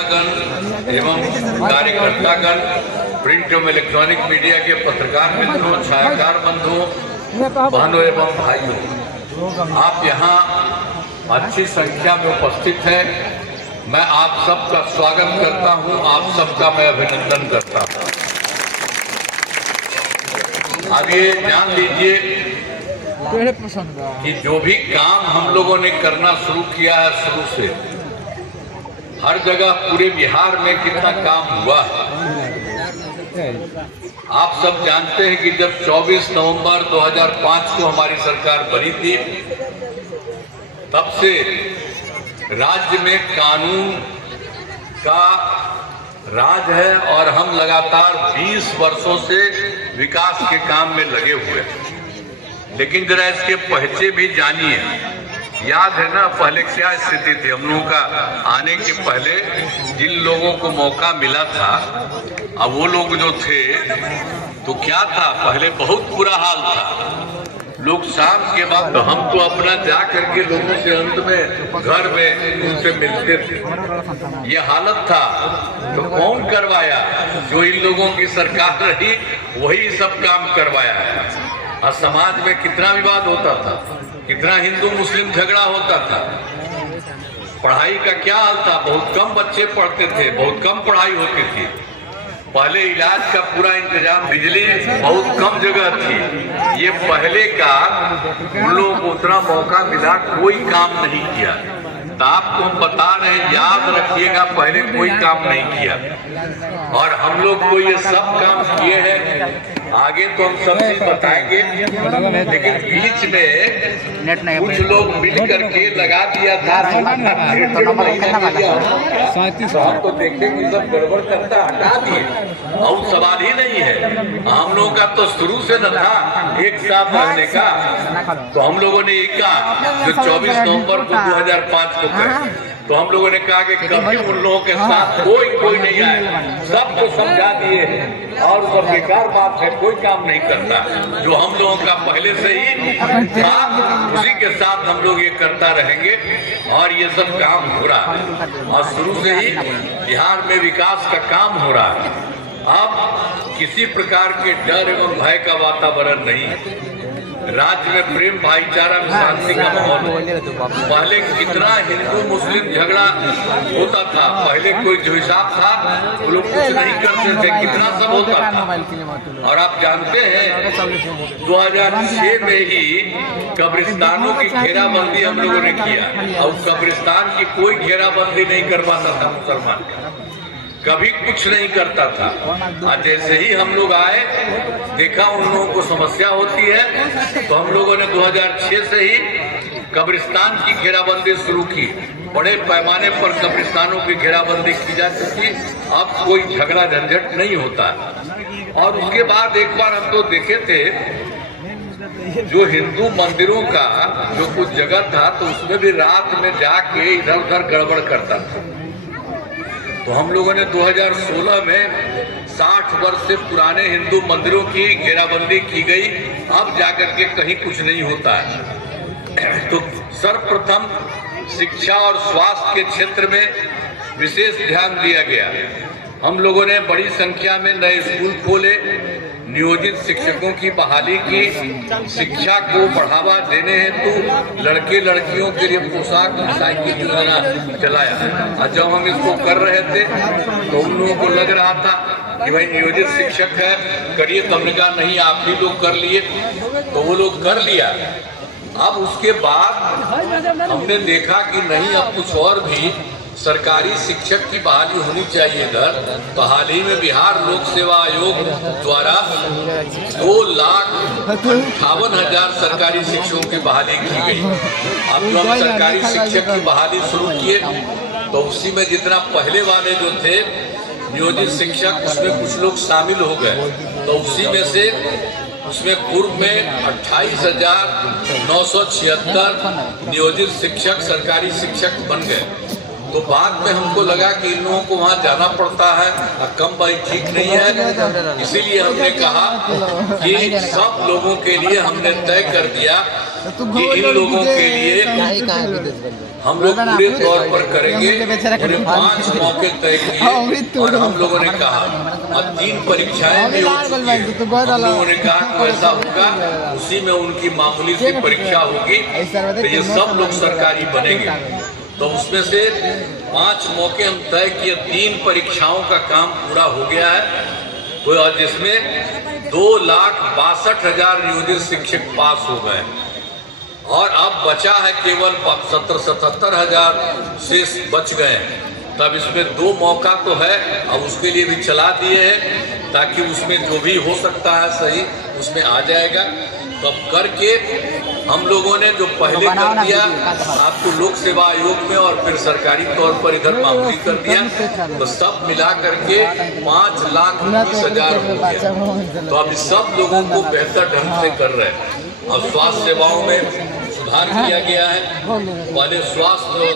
नेतागण एवं कार्यकर्तागण, प्रिंट एवं इलेक्ट्रॉनिक मीडिया के पत्रकार मित्रों, छायाकार बंधुओं, बहनों एवं भाइयों, आप यहाँ अच्छी संख्या में उपस्थित हैं। मैं आप सबका स्वागत करता हूँ, आप सबका मैं अभिनंदन करता हूँ। अब ये जान लीजिए कि जो भी काम हम लोगों ने करना शुरू किया है, शुरू से हर जगह पूरे बिहार में कितना काम हुआ है। आप सब जानते हैं कि जब 24 नवंबर 2005 को हमारी सरकार बनी थी, तब से राज्य में कानून का राज है और हम लगातार 20 वर्षों से विकास के काम में लगे हुए हैं। लेकिन जरा इसके पहचे भी जानिए। याद है ना पहले क्या स्थिति थी हम लोगों का आने के पहले? जिन लोगों को मौका मिला था, अब वो लोग जो थे तो क्या था, पहले बहुत बुरा हाल था। लोग शाम के बाद तो हम तो अपना जा करके लोगों से अंत में घर में उनसे मिलते थे। ये हालत था तो कौन करवाया? जो इन लोगों की सरकार रही वही सब काम करवाया है। और समाज में कितना विवाद होता था, कितना हिंदू मुस्लिम झगड़ा होता था। पढ़ाई का क्या हाल था? बहुत कम बच्चे पढ़ते थे, बहुत कम पढ़ाई होती थी। पहले इलाज का पूरा इंतजाम, बिजली बहुत कम जगह थी। ये पहले का उन लोगों को उतना मौका मिला, कोई काम नहीं किया। तो आपको हम बता रहे हैं, याद रखिएगा, पहले कोई काम नहीं किया और हम लोग को ये सब काम किए हैं। आगे तो हम सब चीज बताएंगे, लेकिन बीच में कुछ लोग मिल करके लगा दिया था। हम तो देखें कि सब गड़बड़ करता हटा दिए और सवाल ही नहीं है। हम लोगों का तो शुरू से न था एक साथ रहने का। तो हम लोगों ने एक कहा जो 24 नवंबर को 2005 को कहे, तो हम लोगों ने कहा कि कभी उन लोगों के साथ कोई नहीं आए, सबको समझा दिए और सब बेकार बात है, कोई काम नहीं करता। जो हम लोगों का पहले से ही था उसी के साथ हम लोग ये करता रहेंगे और ये सब काम हो रहा है और शुरू से ही बिहार में विकास का काम हो रहा है। अब किसी प्रकार के डर एवं भय का वातावरण नहीं है। राज्य में प्रेम, भाईचारा, शांति का माहौल। पहले कितना हिंदू मुस्लिम झगड़ा होता था, पहले कोई जो हिसाब था वो लोग कुछ नहीं करते थे, कितना सब होता था। और आप जानते हैं 2006 में ही कब्रिस्तानों की घेराबंदी हम लोगों ने किया और कब्रिस्तान की कोई घेराबंदी नहीं करवाता था मुसलमान का, कभी कुछ नहीं करता था। और जैसे ही हम लोग आए, देखा उन लोगों को समस्या होती है, तो हम लोगों ने 2006 से ही कब्रिस्तान की घेराबंदी शुरू की। बड़े पैमाने पर कब्रिस्तानों की घेराबंदी की जा चुकी। अब कोई झगड़ा झंझट नहीं होता। और उसके बाद एक बार हम तो देखे थे, जो हिंदू मंदिरों का जो कुछ जगह था, तो उसमें भी रात में जाके इधर उधर गड़बड़ करता था। तो हम लोगों ने 2016 में 60 वर्ष से पुराने हिंदू मंदिरों की घेराबंदी की गई। अब जाकर के कहीं कुछ नहीं होता है। तो सर्वप्रथम शिक्षा और स्वास्थ्य के क्षेत्र में विशेष ध्यान दिया गया। हम लोगों ने बड़ी संख्या में नए स्कूल खोले, नियोजित शिक्षकों की बहाली की, शिक्षा को बढ़ावा देने हेतु लड़के लड़कियों के लिए पोशाक साइकिल चलाया। और जब हम इसको कर रहे थे तो उन लोगों को लग रहा था कि भाई नियोजित शिक्षक है, करिए। तो हमने कहा नहीं, आप ही लोग कर लिए। तो वो लोग कर लिया। अब उसके बाद हमने देखा कि नहीं, अब कुछ और भी सरकारी शिक्षक की बहाली होनी चाहिए इधर। तो हाल ही में बिहार लोक सेवा आयोग द्वारा 2,58,000 सरकारी शिक्षकों की बहाली की गई। अब जो हम सरकारी शिक्षक की बहाली शुरू किए, तो उसी में जितना पहले वाले जो थे नियोजित शिक्षक, उसमें कुछ लोग शामिल हो गए। तो उसी में से उसमें पूर्व में 28,976 नियोजित शिक्षक सरकारी शिक्षक बन गए। तो बाद में हमको लगा कि इन लोगों को वहाँ जाना पड़ता है, कम भाई ठीक नहीं है। इसीलिए हमने कहा कि सब लोगों के लिए हमने तय कर दिया कि इन लोगों के लिए हम लोग पूरे तौर पर करेंगे। उन्हें 5 मौके तय किए और हम लोगों ने कहा अब 3 परीक्षाएं भी हो चुकी हैं। हम लोगों ने कहा कि ऐसा होगा, उसी में उनकी मामूली सी परीक्षा होगी, तो ये सब लोग सरकारी बनेंगे। तो उसमें से 5 मौके हम तय किए, 3 परीक्षाओं का काम पूरा हो गया है, तो जिसमें 2,62,000 नियोजित शिक्षक पास हो गए और अब बचा है केवल 77,000 शेष बच गए। तब इसमें 2 मौका तो है, अब उसके लिए भी चला दिए हैं ताकि उसमें जो भी हो सकता है सही उसमें आ जाएगा। तब करके हम लोगों ने जो पहले कर दिया आपको लोक सेवा आयोग में और फिर सरकारी तौर पर इधर मामूली कर दिया, तो सब मिला करके 5,20,000 हो गया। तो अब सब लोगों को बेहतर ढंग से कर रहे हैं। अब स्वास्थ्य सेवाओं में सुधार किया गया है, पहले स्वास्थ्य